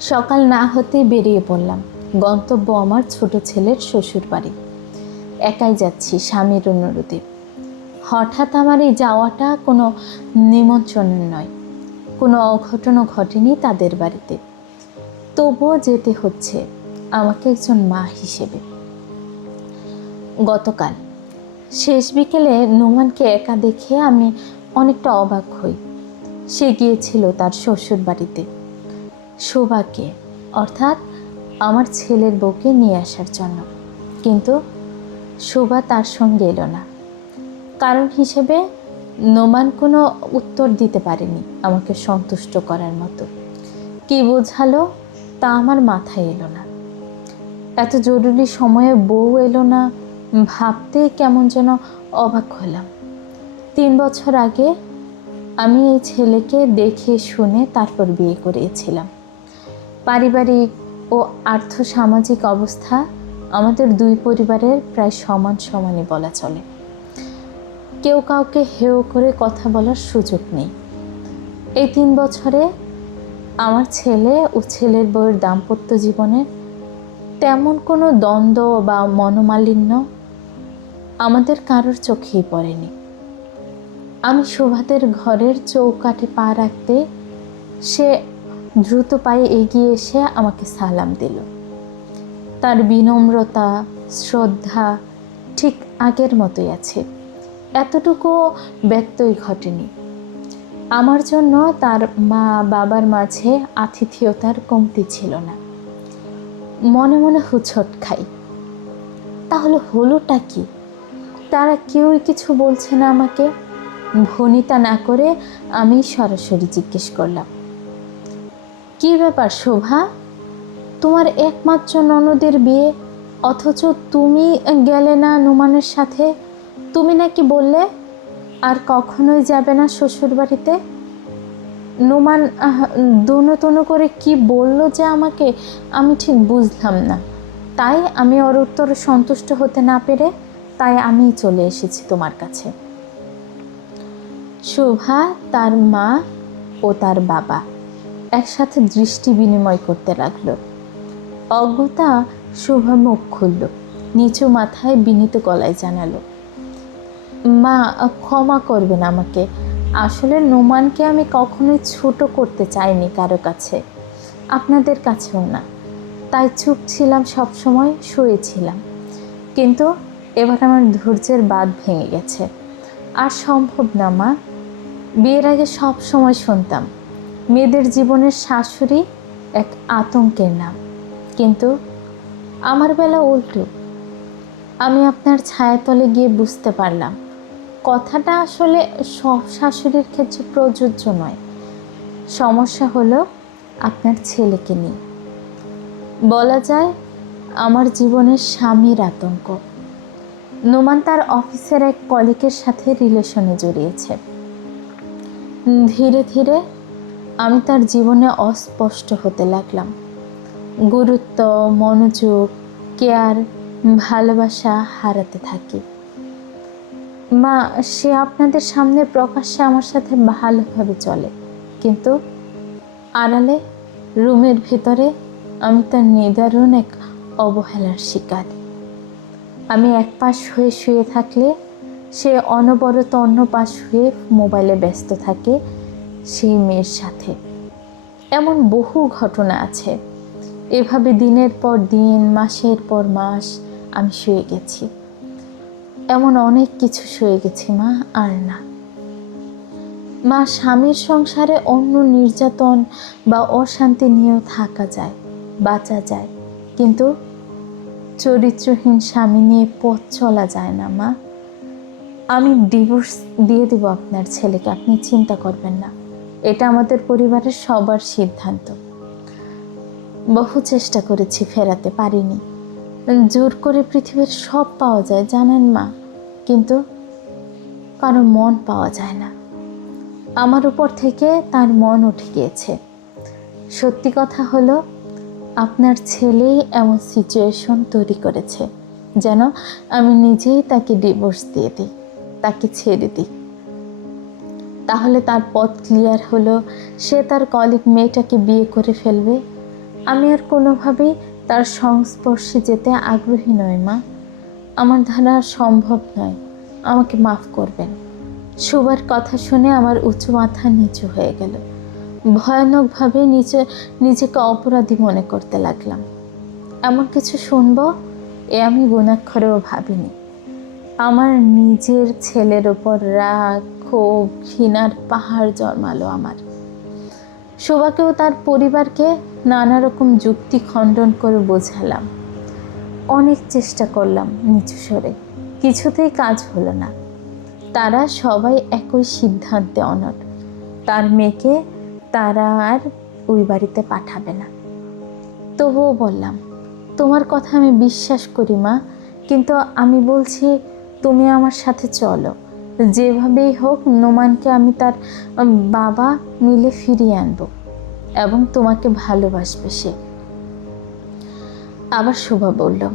সকাল না হতেই বেরিয়ে পড়লাম। গন্তব্য আমার ছোট ছেলের শ্বশুর বাড়ি। একাই যাচ্ছি স্বামীর অনুরোধে। হঠাৎ আমার এই যাওয়াটা কোনো নিমন্ত্রণের নয়। কোনো অঘটনও ঘটেনি তাদের বাড়িতে। তবুও যেতে হচ্ছে আমাকে একজন মা হিসেবে। গতকাল শেষ বিকেলে নোমানকে একা দেখে আমি অনেকটা অবাক হই। সে গিয়েছিল তার শ্বশুর বাড়িতে। শোভাকে অর্থাৎ আমার ছেলের বউকে নিয়ে আসার জন্য। কিন্তু শোভা তার সঙ্গে এলো না। কারণ হিসেবে নোমান কোনো উত্তর দিতে পারেনি আমাকে সন্তুষ্ট করার মতো। কি বোঝালো তা আমার মাথায় এলো না। এত জরুরি সময়ে বউ এলো না ভাবতে কেমন যেন অবাক হলাম। তিন বছর আগে আমি এই ছেলেকে দেখে শুনে তারপর বিয়ে করিয়েছিলাম পারিবারিক ও আর্থসামাজিক অবস্থা আমাদের দুই পরিবারের প্রায় সমান সমানই বলা চলে। কেউ কাউকে হেয় করে কথা বলার সুযোগ নেই। এই তিন বছরে আমার ছেলে ও ছেলের বউয়ের দাম্পত্য জীবনের তেমন কোনো দ্বন্দ্ব বা মনোমালিন্য আমাদের কারোর চোখেই পড়েনি। আমি শোভাতের ঘরের চৌকাঠে পা রাখতে সে দ্রুত পায়ে এগিয়ে এসে আমাকে সালাম দিল। তার বিনম্রতা, শ্রদ্ধা ঠিক আগের মতোই আছে। এতটুকু ব্যক্তই ঘটেনি। আমার জন্য তার মা বাবার মাঝে আতিথেয়তার কমতি ছিল না। মনে মনে হুছট খাই। তাহলে হলোটা কি? তারা কেউই কিছু বলছে না আমাকে? ভনিতা না করে আমি সরাসরি জিজ্ঞেস করলাম। কি ব্যাপার শোভা? তোমার একমাত্র ননদের বিয়ে, অথচ তুমি গেলে না নুমানের সাথে? তুমি নাকি বললে, আর কখনোই যাবে না শ্বশুর বাড়িতে নুমান দুনো করে কি বলল যে আমাকে, আমি ঠিক বুঝলাম না। তাই আমি ওর উত্তর সন্তুষ্ট হতে না পেরে, তাই আমি চলে এসেছি তোমার কাছে। শোভা, তার মা ও তার বাবা। একসাথে দৃষ্টি বিনিময় করতে লাগল। অজ্ঞতা শোভা মুখ খুলল, নিচু মাথায় বিনীত গলায় জানালো, মা, ক্ষমা করবেন আমাকে। আসলে নোমানকে আমি কখনোই ছোট করতে চাইনি কারও কাছে, আপনাদের কাছেও না। তাই চুপ ছিলাম সবসময়, শুয়েছিলাম। কিন্তু এবার আমার ধৈর্যের বাদ ভেঙে গেছে। আর সম্ভব না, মা। বিয়ের আগে সব সময় শুনতাম মেয়েদের জীবনের শাশুড়ি এক আতঙ্কের নাম। কিন্তু আমার বেলা উল্টো। আমি আপনার ছায়াতলে গিয়ে বুঝতে পারলাম, কথাটা আসলে সব শাশুড়ির ক্ষেত্রে প্রযোজ্য নয়। সমস্যা হলো আপনার ছেলেকে নিয়ে। বলা যায়, আমার জীবনের স্বামীর আতঙ্ক। নোমান তার অফিসের এক কলিকের সাথে রিলেশনে জড়িয়েছে। ধীরে ধীরে আমি তার জীবনে অস্পষ্ট হতে লাগলাম। গুরুত্ব, মনোযোগ, কেয়ার, ভালোবাসা হারাতে থাকি। মা, সে আপনাদের সামনে প্রকাশ্যে আমার সাথে ভালোভাবে চলে, কিন্তু আড়ালে রুমের ভিতরে আমি তার নিদারুণ এক অবহেলার শিকার। আমি এক পাশ হয়ে শুয়ে থাকলে সে অনবরত অন্য পাশ হয়ে মোবাইলে ব্যস্ত থাকে সেই মেয়ের সাথে। এমন বহু ঘটনা আছে। এভাবে দিনের পর দিন, মাসের পর মাস আমি শুয়ে গেছি। এমন অনেক কিছু শুয়ে গেছি মা, আর না। মা স্বামীর সংসারে অন্য নির্যাতন বা অশান্তি নিয়েও থাকা যায়, বাঁচা যায়। কিন্তু চরিত্রহীন স্বামী নিয়ে পথ চলা যায় না মা। আমি ডিভোর্স দিয়ে দেব আপনার ছেলেকে, আপনি চিন্তা করবেন না। এটা আমাদের পরিবারের সবার সিদ্ধান্ত। বহু চেষ্টা করেছি ফেরাতে, পারিনি। জোর করে পৃথিবীর সব পাওয়া যায়, জানেন মা, কিন্তু কারও মন পাওয়া যায় না। আমার উপর থেকে তার মন উঠে গিয়েছে। সত্যি কথা হলো, আপনার ছেলেই এমন সিচুয়েশন তৈরি করেছে, যেন আমি নিজেই তাকে ডিভোর্স দিয়ে দিই, তাকে ছেড়ে দিই। তাহলে তার পথ ক্লিয়ার হলো। সে তার কলিগ মেয়েটাকে বিয়ে করে ফেলবে। আমি আর কোনোভাবেই তার সংস্পর্শে যেতে আগ্রহী নই, মা। আমার দ্বারা সম্ভব নয়। আমাকে মাফ করবেন। শোবার কথা শুনে আমার উঁচু মাথা নিচু হয়ে গেল। ভয়ানকভাবে নিচে, নিজেকে অপরাধী মনে করতে লাগলাম। এমন কিছু শুনব? এ আমি গুণাক্ষরেও ভাবিনি। আমার নিজের ছেলের ওপর রাগ ক্ষোভ, ঘৃণার পাহাড় জন্মালো আমার। শোভাকেও তার পরিবারকে নানা রকম যুক্তি খণ্ডন করে বোঝালাম। অনেক চেষ্টা করলাম নিচু স্বরে, কিছুতেই কাজ হলো না। তারা সবাই একই সিদ্ধান্তে অনট তার মেয়েকে তারা আর ওই বাড়িতে পাঠাবে না। তবুও বললাম, তোমার কথা আমি বিশ্বাস করি মা, কিন্তু আমি বলছি, তুমি আমার সাথে চলো। যেভাবেই হোক, নোমানকে আমি তার বাবা মিলে ফিরিয়ে আনব এবং তোমাকে ভালোবাসবে সে। আবার শোভা বলল,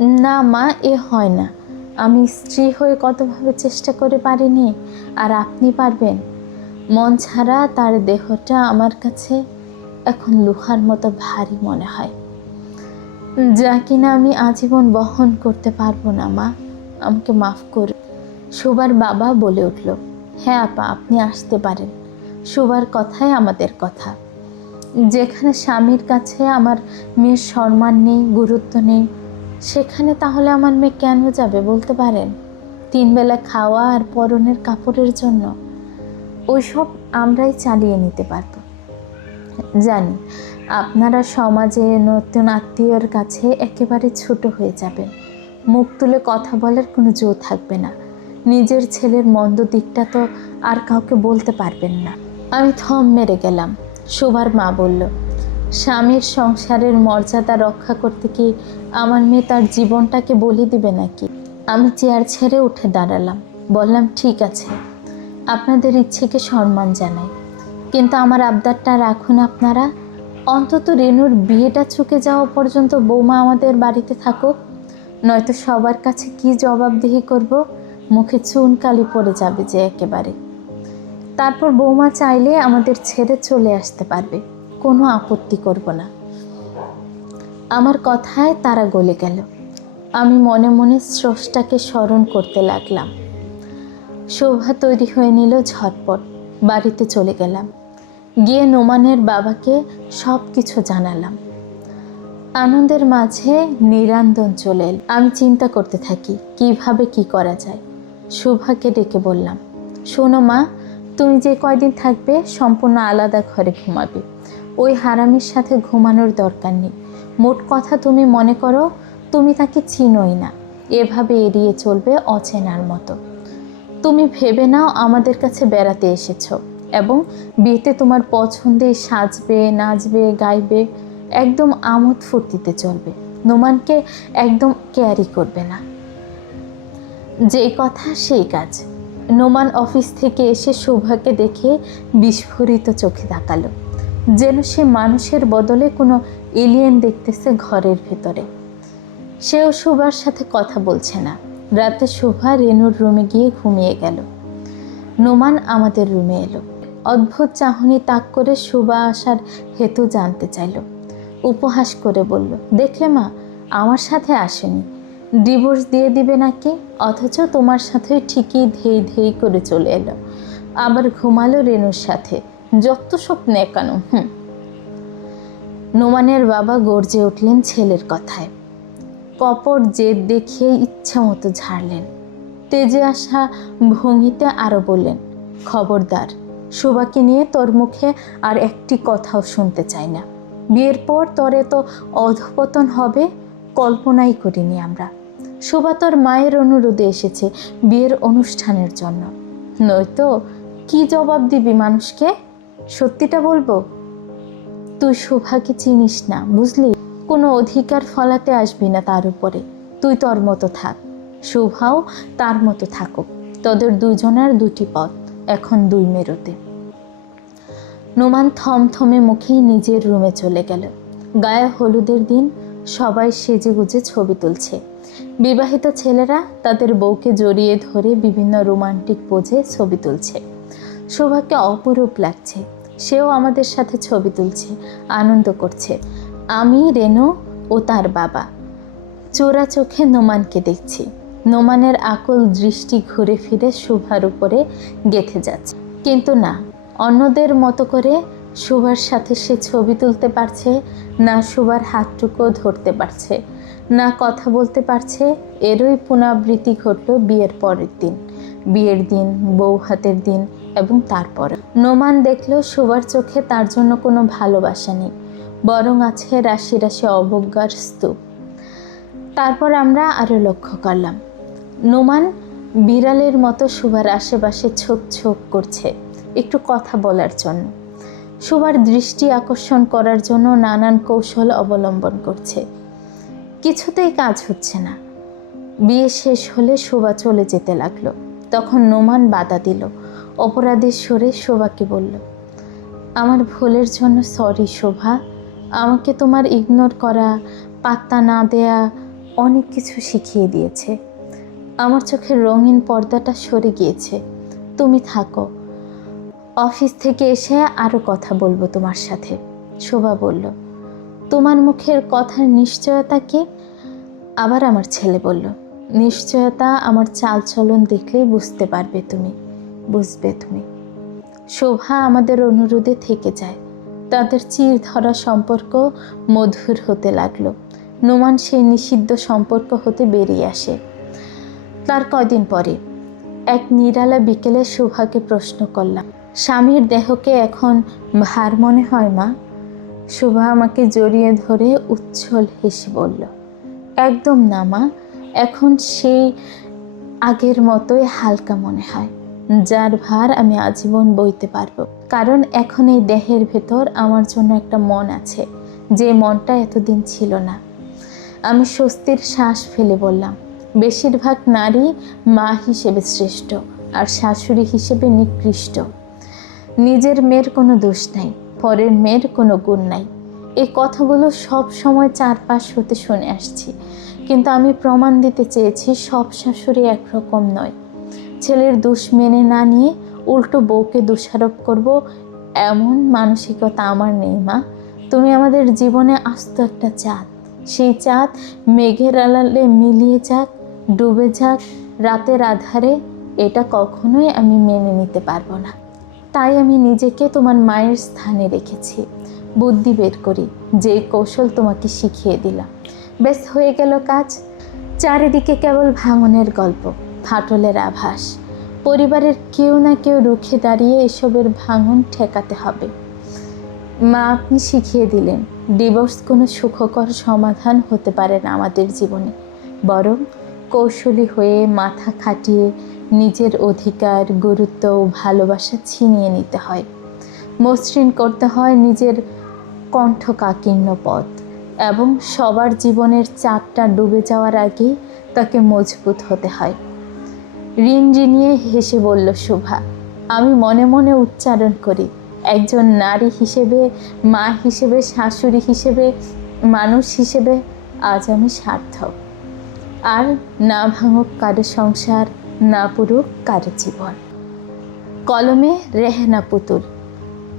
না মা, এ হয় না। আমি স্ত্রী হয়ে কতভাবে চেষ্টা করে পারিনি, আর আপনি পারবেন। মন ছাড়া তার দেহটা আমার কাছে এখন লোহার মতো ভারী মনে হয়। যা কিনা আমি আজীবন বহন করতে পারব না মা। আমাকে মাফ করুন শোবার বাবা বলে উঠল হ্যাঁ আপা, আপনি আসতে পারেন। শোবার কথাই আমাদের কথা। যেখানে স্বামীর কাছে আমার মেয়ের সম্মান নেই, গুরুত্ব নেই, সেখানে তাহলে আমার মেয়ে কেন যাবে বলতে পারেন? তিন বেলা খাওয়া আর পরনের কাপড়ের জন্য। ওইসব আমরাই চালিয়ে নিতে পারব। জানি, আপনারা সমাজে নতুন আত্মীয়র কাছে একেবারে ছোট হয়ে যাবেন। মুখ তুলে কথা বলার কোনো জো থাকবে না। নিজের ছেলের মন্দ দিকটা তো আর কাউকে বলতে পারবেন না। আমি থম মেরে গেলাম শোভার মা বলল। স্বামীর সংসারের মর্যাদা রক্ষা করতে কি আমার মেয়ে তার জীবনটাকে বলি দিবে নাকি? আমি চেয়ার ছেড়ে উঠে দাঁড়ালাম, বললাম, ঠিক আছে। আপনাদের ইচ্ছেকে সম্মান জানাই। কিন্তু আমার আবদারটা রাখুন আপনারা। অন্তত রেনুর বিয়েটা চুকে যাওয়া পর্যন্ত বৌমা আমাদের বাড়িতে থাকুক। নয়তো সবার কাছে কি জবাবদিহি করব? মুখে চুন কালি পড়ে যাবে যে একেবারে। তারপর বৌমা চাইলে আমাদের ছেড়ে চলে আসতে পারবে, কোনো আপত্তি করব না। আমার কথায় তারা গলে গেল। আমি মনে মনে স্রষ্টাকে স্মরণ করতে লাগলাম। শোভা তৈরি হয়ে নিল ঝটপট, বাড়িতে চলে গেলাম। গিয়ে নোমানের বাবাকে সব কিছু জানালাম। আনন্দের মাঝে নিরান্দন চলে। আমি চিন্তা করতে থাকি, কীভাবে কি করা যায়। শোভাকে ডেকে বললাম, শোনো মা, তুমি যে কয়দিন থাকবে সম্পূর্ণ আলাদা ঘরে ঘুমাবে। ওই হারামির সাথে ঘুমানোর দরকার নেই। মোট কথা তুমি মনে করো, তুমি তাকে চিনোই না। এভাবে এড়িয়ে চলবে অচেনার মতো। তুমি ভেবে নাও আমাদের কাছে বেড়াতে এসেছ এবং বিয়েতে তোমার পছন্দে সাজবে, নাচবে, গাইবে, একদম আমোদ ফুর্তিতে চলবে। নোমানকে একদম ক্যারি করবে না। যে কথা সেই কাজ। নোমান অফিস থেকে এসে শোভাকে দেখে বিস্ফোরিত চোখে তাকালো। যেন সে মানুষের বদলে কোনো এলিয়েন দেখতেছে ঘরের ভেতরে। সেও শোভার সাথে কথা বলছে না। রাতে শোভা রেনুর রুমে গিয়ে ঘুমিয়ে গেল। নোমান আমাদের রুমে এলো। অদ্ভুত চাহনি তাক করে শোভা আসার হেতু জানতে চাইল। উপহাস করে বলল, দেখলে মা, আমার সাথে আসেনি। ডিভোর্স দিয়ে দিবে নাকি? অথচ তোমার সাথে ঠিকই ধেই ধেই করে চলে এলো। আবার ঘুমালো রেনুর সাথে। যত সব নেকানো হুম। নোমানের বাবা গর্জে উঠলেন ছেলের কথায়। কপট জেদ দেখিয়ে ইচ্ছা মতো ঝাড়লেন। তেজে আসা ভঙ্গিতে আরও বললেন, খবরদার শোভাকে নিয়ে তোর মুখে আর একটি কথাও শুনতে চাই না। বিয়ের পর তোরে তো অধপতন হবে, কল্পনাই করিনি আমরা। শোভা তোর মায়ের অনুরোধে এসেছে বিয়ের অনুষ্ঠানের জন্য। নয়তো কি জবাব দিবি মানুষকে? সত্যিটা বলব? তুই শোভাকে চিনিস না, বুঝলি? কোনো অধিকার ফলাতে আসবি না তার উপরে। তুই তোর মতো থাক। শোভাও তার মতো থাকুক। তোদের দুজনের দুটি পথ, এখন দুই মেরুতে। নোমান থমথমে মুখেই নিজের রুমে চলে গেল। গায়ে হলুদের দিন, সবাই সেজে গুজে ছবি তুলছে। বিবাহিত ছেলেরা তাদের বউকে জড়িয়ে ধরে বিভিন্ন রোমান্টিক পোজে ছবি তুলছে। শোভাকে অপরূপ লাগছে। সেও আমাদের সাথে ছবি তুলছে, আনন্দ করছে। আমি, রেনু ও তার বাবা। চোরা চোখে নোমানকে দেখছি। নোমানের আকল দৃষ্টি ঘুরে ফিরে শুভার উপরে গেথে যাচ্ছে। কিন্তু না, অন্যদের মতো করে শুভার সাথে সে ছবি তুলতে পারছে, না শুভার হাতটুকুও ধরতে পারছে। না কথা বলতে পারছে, এরই পুনরাবৃত্তি ঘটল বিয়ের পরের দিন। বিয়ের দিন, বউ হাতের দিন এবং তারপর। নোমান দেখল শুভার চোখে তার জন্য কোনো ভালোবাসা নেই, বরং আছে রাশি রাশি অবজ্ঞার স্তূপ। তারপর আমরা আরও লক্ষ্য করলাম। নোমান বিড়ালের মতো সুভার আশেপাশে ছোপ ছোপ করছে, একটু কথা বলার জন্য। সুভার দৃষ্টি আকর্ষণ করার জন্য নানান কৌশল অবলম্বন করছে। কিছুতেই কাজ হচ্ছে না। বিয়ে শেষ হলে শোভা চলে যেতে লাগল। তখন নোমান বাধা দিল। অপরাধের সরে শোভাকে বলল, আমার ভুলের জন্য সরি শোভা। আমাকে তোমার ইগনোর করা, পাত্তা না দেয়া অনেক কিছু শিখিয়ে দিয়েছে। আমার চোখের রঙিন পর্দাটা সরে গিয়েছে। তুমি থাকো। অফিস থেকে এসে আরও কথা বলব তোমার সাথে। শোভা বলল তোমার মুখের কথার নিশ্চয়তা কি? আবার আমার ছেলে বলল, নিশ্চয়তা আমার চালচলন দেখলেই বুঝতে পারবে তুমি, বুঝবে তুমি। শোভা আমাদের অনুরোধে থেকে যায়। তাদের চির ধরা সম্পর্ক মধুর হতে লাগল। নোমান সেই নিষিদ্ধ সম্পর্ক হতে বেরিয়ে আসে। তার কয়দিন পরে এক নিরালা বিকেলে শোভাকে প্রশ্ন করলাম, স্বামীর দেহকে এখন ভার মনে হয় মা? শোভা আমাকে জড়িয়ে ধরে উচ্ছ্বল হেসে বলল, একদম না, মা। এখন সেই আগের মতোই হালকা মনে হয়। যার ভার আমি আজীবন বইতে পারব। কারণ এখন এই দেহের ভেতর আমার জন্য একটা মন আছে। যে মনটা এতদিন ছিল না। আমি স্বস্তির শ্বাস ফেলে বললাম, বেশিরভাগ নারী মা হিসেবে শ্রেষ্ঠ আর শাশুড়ি হিসেবে নিকৃষ্ট। নিজের মেয়ের কোনো দোষ নাই। পরের মেয়ের কোনো গুণ নাই। এই কথাগুলো সব সময় চারপাশ হতে শুনে আসছি। কিন্তু আমি প্রমাণ দিতে চেয়েছি, সব শাশুড়ি একরকম নয়। ছেলের দোষ মেনে না নিয়ে উল্টো বউকে দোষারোপ করব, এমন মানসিকতা আমার নেই, মা। তুমি আমাদের জীবনে আস্ত একটা চাঁদ। সেই চাঁদ মেঘের আলালে মিলিয়ে যাক, ডুবে যাক, রাতের আধারে, এটা কখনোই আমি মেনে নিতে পারব না। তাই আমি নিজেকে তোমার মায়ের স্থানে রেখেছি। বুদ্ধি বের করি, যে কৌশল তোমাকে শিখিয়ে দিলাম। বেশ, হয়ে গেল কাজ। চারিদিকে কেবল ভাঙনের গল্প, ফাটলের আভাস। পরিবারের কেউ না কেউ রুখে দাঁড়িয়ে এসবের ভাঙন ঠেকাতে হবে। মা, আপনি শিখিয়ে দিলেন, ডিভোর্স কোনো সুখকর সমাধান হতে পারে না আমাদের জীবনে। বরং কৌশলী হয়ে মাথা খাটিয়ে নিজের অধিকার, গুরুত্ব ও ভালোবাসা ছিনিয়ে নিতে হয়। মসৃণ করতে হয় নিজের কণ্ঠকাকীর্ণ পথ এবং সবার জীবনের চাপটা ডুবে যাওয়ার আগেই তাকে মজবুত হতে হয়। ঋণ ঋণিয়ে হেসে বলল, শোভা, আমি মনে মনে উচ্চারণ করি। একজন নারী হিসেবে, মা হিসেবে, শাশুড়ি হিসেবে, মানুষ হিসেবে আজ আমি সার্থক। আর না ভাঙুক কারও সংসার না পুরুক কার জীবন কলমে রেহনা পুতুল,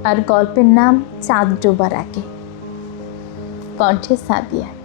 আর গল্পের নাম চাঁদ ডোবার আগে। কণ্ঠে সাদিয়া